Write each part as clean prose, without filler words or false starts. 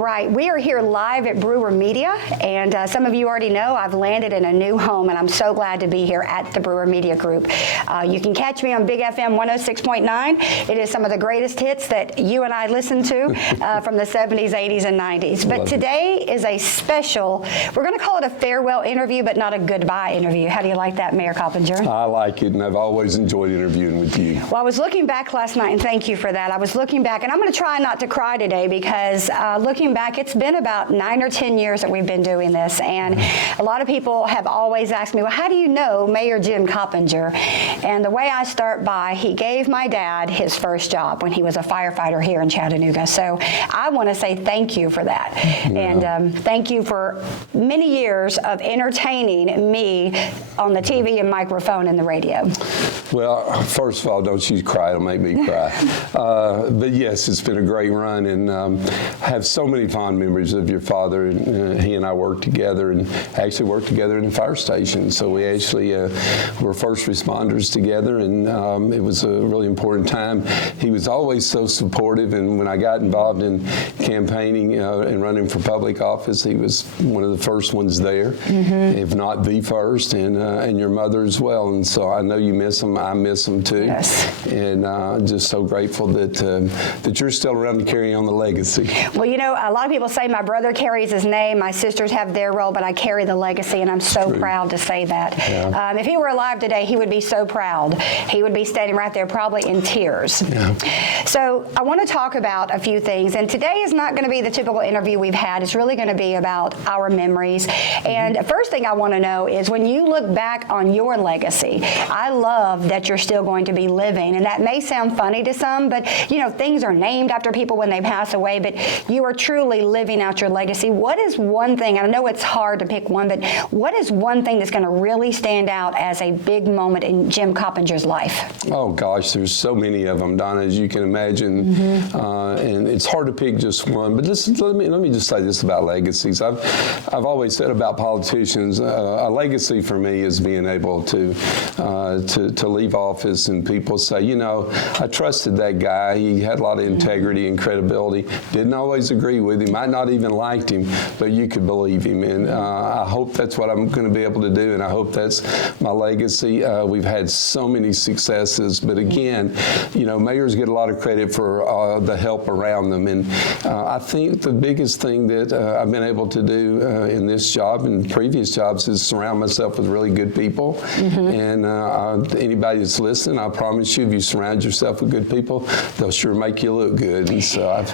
right, we are here live at Brewer Media, and some of you already know I've landed in a new home, and I'm so glad to be here at the Brewer Media Group. You can catch me on Big FM 106.9. It is some of the greatest hits that you and I listened to from the 70s, 80s, and 90s. But today is a special, we're going to call it a farewell interview, but not a goodbye interview. How do you like that, Mayor Coppinger? I like it, and I've always enjoyed interviewing with you. Well, I was looking back last night, and thank you for that. I was looking back, and I'm going to try not to cry today because looking back, it's been about 9 or 10 years that we've been doing this, and a lot of people have always asked me, well, how do you know Mayor Jim Coppinger? And the way I start by, he gave my dad his first job when he was a firefighter here in Chattanooga. So I want to say thank you for that. Yeah. And thank you for many years of entertaining me on the TV and microphone and the radio. Well, first of all, don't you cry. It'll make me cry. But yes, it's been a great run, and have so many fond memories of your father. And, he and I worked together, and actually worked together in the fire station. So we actually were first responders together, and it was a really important time. He was always so supportive, and when I got involved in campaigning and running for public office, he was one of the first ones there, if not the first, and your mother as well. And so I know you miss him. I miss him too. Yes. And just so grateful that you're still around to carry on the legacy. Well, you know, a lot of people say my brother carries his name, my sisters have their role, but I carry the legacy, and I'm so proud to say that. Yeah. If he were alive today, he would be so proud. He would be standing right there probably in tears. Yeah. So I want to talk about a few things, and today is not going to be the typical interview we've had. It's really going to be about our memories. And the first thing I want to know is when you look back on your legacy, I love that you're still going to be living, and that may sound funny to some, but you know, things are named after people when they pass away, but you are truly living out your legacy. What is one thing, I know it's hard to pick one, but what is one thing that's going to really stand out as a big moment in Jim Coppinger's life? Oh gosh, there's so many of them, Donna, as you can imagine, and it's hard to pick just one. But let me just say this about legacies. I've always said about politicians, a legacy for me is being able to leave office and people say, you know, I trusted that guy. He had a lot of integrity and credibility. Didn't always agree with him. Might not even liked him, but you could believe him. And I hope that's what I'm going to be able to do, and I hope that's my legacy. We've had so many successes, but again, you know, mayors get a lot of credit for the help around them. And I think the biggest thing that I've been able to do in this job and previous jobs is surround myself with really good people. And anybody that's listening, I promise you, if you surround yourself with good people, they'll sure make you look good. And so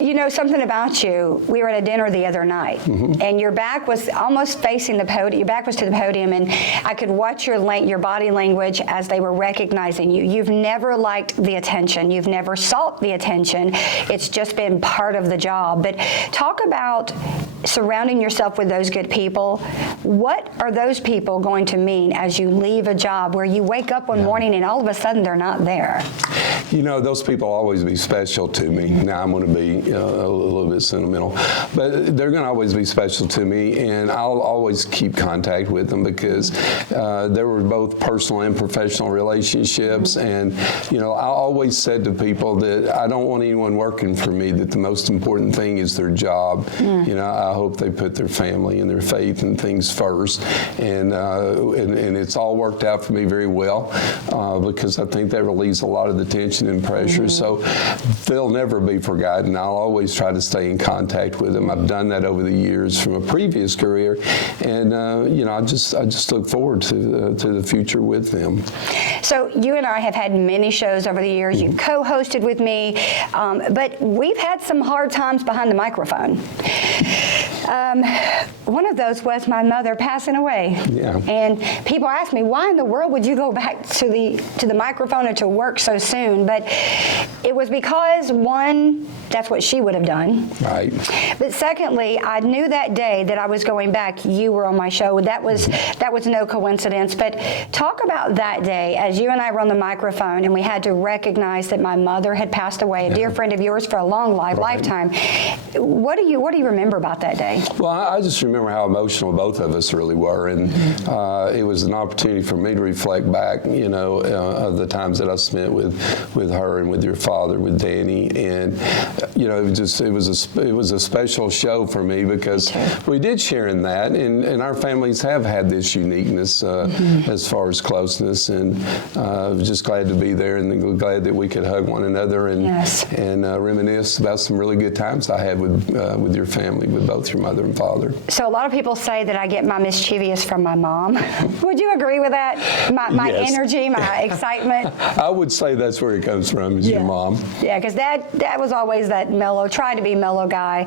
you know something about you, we were at a dinner the other night, and your back was almost facing the podium, your back was to the podium, and I could watch your body language as they were recognizing you. You've never liked the attention. You've never sought the attention. It's just been part of the job. But talk about surrounding yourself with those good people. What are those people going to mean as you leave a job where you wake up one morning and all of a sudden they're not there? You know, those people will always be special to me. Now, I'm going to be a little bit sentimental, but they're going to always be special to me, and I'll always keep contact with them because there were both personal and professional relationships. And, you know, I always said to people that I don't want anyone working for me, that the most important thing is their job. You know, I hope they put their family and their faith and things first. And it's all worked out for me very well because I think that relieves a lot of the tension and pressure. So they'll never be forgotten. I'll always try to stay in contact with them. I've done that over the years from a previous career, and you know, I just look forward to the future with them. So you and I have had many shows over the years. You've co-hosted with me, but we've had some hard times behind the microphone. One of those was my mother passing away. Yeah. And people ask me, why in the world would you go back to the microphone and to work so soon? But it was because, one, that's what she would have done. Right. But secondly, I knew that day that I was going back, you were on my show. That was no coincidence. But talk about that day as you and I were on the microphone and we had to recognize that my mother had passed away, a dear friend of yours for a long lifetime. What do you remember about that day? day? Well, I just remember how emotional both of us really were, and it was an opportunity for me to reflect back, of the times that I spent with her and with your father, with Danny, and it was a special show for me because we did share in that, and our families have had this uniqueness as far as closeness, and I was just glad to be there, and glad that we could hug one another and reminisce about some really good times I had with your family, with both your mother and father. So a lot of people say that I get my mischievous from my mom. Would you agree with that? My energy, my excitement? I would say that's where it comes from, is your mom. Yeah, because Dad was always that mellow, tried to be mellow guy.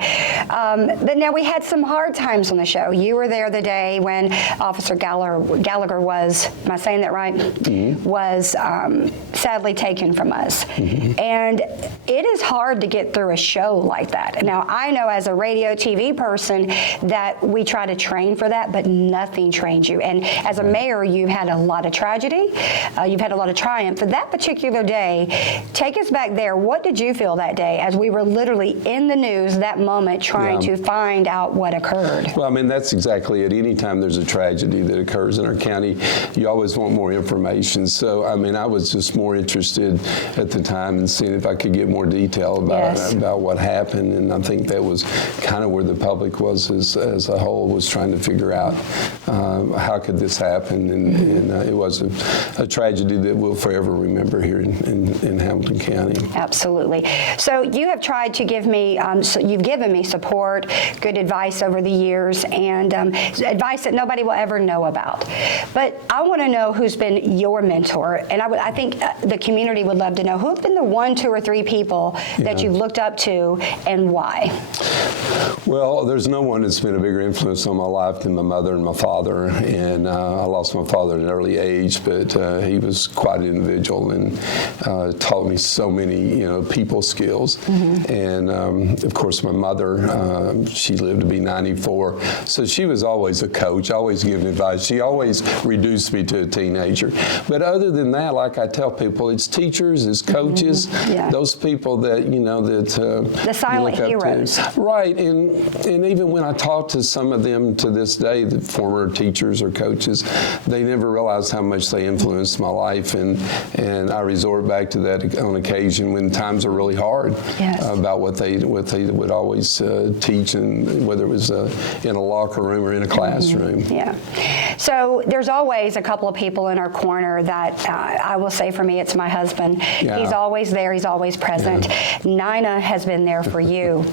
But now we had some hard times on the show. You were there the day when Officer Gallagher was, am I saying that right? Was sadly taken from us. And it is hard to get through a show like that. Now, I know as a radio TV person that we try to train for that, but nothing trains you. And as a mayor, you've had a lot of tragedy. You've had a lot of triumph. For that particular day, take us back there. What did you feel that day as we were literally in the news that moment trying to find out what occurred? Well, I mean, that's exactly it. Anytime there's a tragedy that occurs in our county, you always want more information. So, I mean, I was just more interested at the time in seeing if I could get more detail about what happened. And I think that was kind of where the public was as a whole, was trying to figure out how could this happen. And it was a tragedy that we'll forever remember here in Hamilton County. Absolutely. So you have tried to give me, you've given me support, good advice over the years, and advice that nobody will ever know about. But I want to know who's been your mentor, and I think the community would love to know who have been the 1, 2, or 3 people that you've looked up to, and why. Well, there's no one that's been a bigger influence on my life than my mother and my father. And I lost my father at an early age, but he was quite an individual and taught me so many, people skills. And of course, my mother, she lived to be 94, so she was always a coach, always giving advice. She always reduced me to a teenager. But other than that, like I tell people, it's teachers, it's coaches, those people that the silent heroes, right? And even when I talk to some of them to this day, the former teachers or coaches, they never realized how much they influenced my life, and I resort back to that on occasion when times are really hard about what they would always teach, and whether it was in a locker room or in a classroom. So there's always a couple of people in our corner that I will say for me, it's my husband. He's always there. He's always present. Nina has been there for you.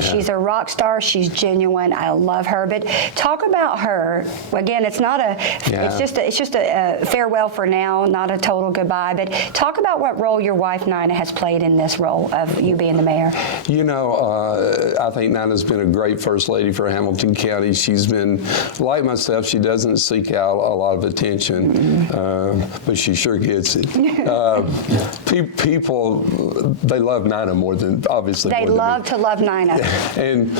She's a rock star. She's genuine. I love her. But talk about her. Again, it's not it's just a farewell for now, not a total goodbye. But talk about what role your wife Nina has played in this role of you being the mayor. I think Nina's been a great first lady for Hamilton County. She's been, like myself, she doesn't seek out a lot of attention, but she sure gets it. People, they love Nina more than, obviously. They love to love Nina. And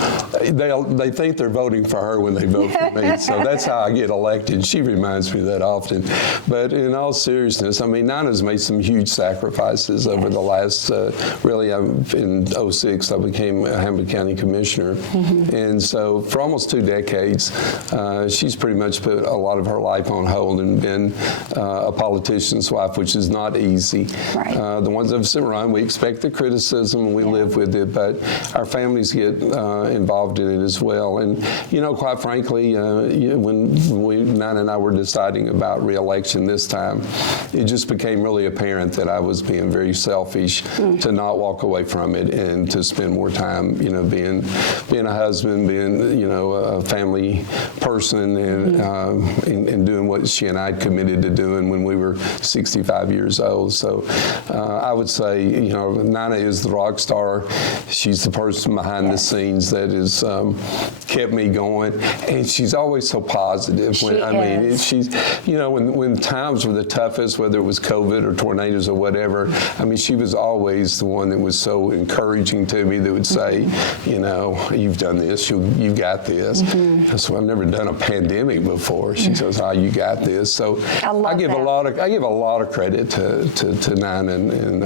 they think they're voting for her when they vote for me. So that's how I get elected. She reminds me of that often. But in all seriousness, I mean, Nina's made some huge sacrifices over the last, really, in 2006, I became a Hamilton County Commissioner. And so for almost 2 decades, she's pretty much put a lot of her life on hold and been a politician's wife, which is not easy. The ones of us that run, we expect the criticism and we live with it, but our families get involved in it as well. And, quite frankly, when Nina and I were deciding about reelection this time, it just became really apparent that I was being very selfish to not walk away from it and to spend more time, being a husband, being, a family person, and doing what she and I had committed to doing when we were 65 years old. So I would say, Nina is the rock star. She's the person behind the scenes that has kept me going, and she's always so positive. She's, when times were the toughest, whether it was COVID or tornadoes or whatever, I mean, she was always the one that was so encouraging to me, that would say, you've done this, you got this. So I've never done a pandemic before. She says, you got this. So I give a lot of credit to Nina. And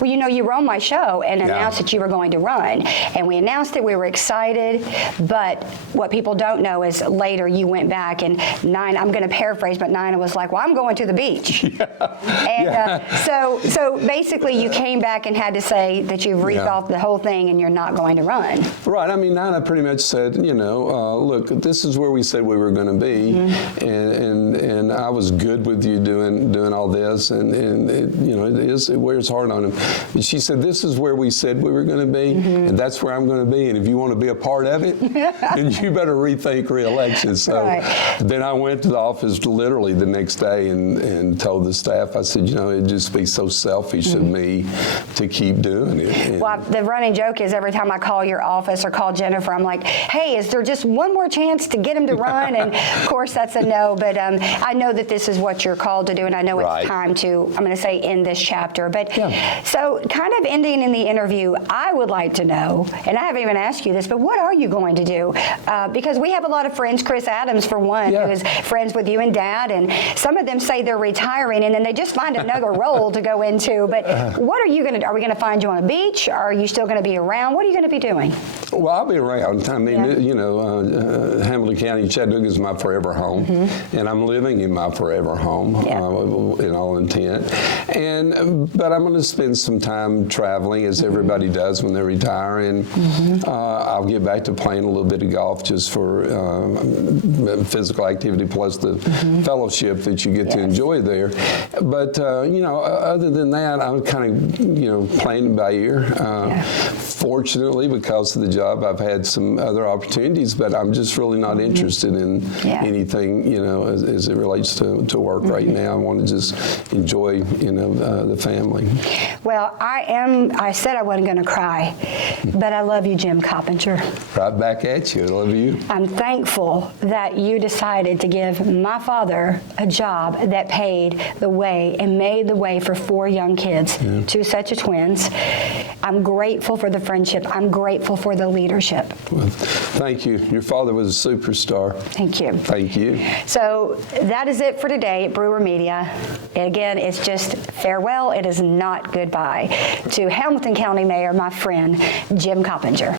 well, you were on my show and announced that you were going to run, and we announced it. We were excited. decided, but what people don't know is later you went back and I'm going to paraphrase, but Nina was like, well, I'm going to the beach. And so basically you came back and had to say that you've rethought the whole thing and you're not going to run. Right. I mean, Nina pretty much said, look, this is where we said we were going to be, and I was good with you doing all this, and it wears hard on him. But she said, this is where we said we were going to be, and that's where I'm going to be, and if you want to be a part of it, then you better rethink re-election. So then I went to the office literally the next day and told the staff, I said, it'd just be so selfish of me to keep doing it. And well, the running joke is every time I call your office or call Jennifer, I'm like, hey, is there just one more chance to get him to run? And of course that's a no, but I know that this is what you're called to do, and I know it's time to, I'm going to say, end this chapter. But so kind of ending in the interview, I would like to know, and I haven't even asked you this, but what are you going to do? Because we have a lot of friends, Chris Adams for one, who is friends with you and Dad, and some of them say they're retiring and then they just find another role to go into. But what are you going to do? Are we going to find you on a beach? Are you still going to be around? What are you going to be doing? Well, I'll be around. I mean, Hamilton County, Chattanooga is my forever home, and I'm living in my forever home in all intent. But I'm going to spend some time traveling, as everybody does when they retire, and I'll get back to playing a little bit of golf just for physical activity plus the fellowship that you get to enjoy there. But other than that, I'm kind of playing by ear. Fortunately, because of the job, I've had some other opportunities, but I'm just really not interested in anything, as it relates to work right now. I want to just enjoy, the family. Well, I said I wasn't going to cry, but I love you, Jim Coppinger. Right back at you. I love you. I'm thankful that you decided to give my father a job that paid the way and made the way for 4 young kids, 2 sets of twins. I'm grateful for the friendship. I'm grateful for the leadership. Well, thank you. Your father was a superstar. Thank you. Thank you. So that is it for today at Brewer Media. Again, it's just farewell. It is not goodbye. To Hamilton County Mayor, my friend, Jim Coppinger.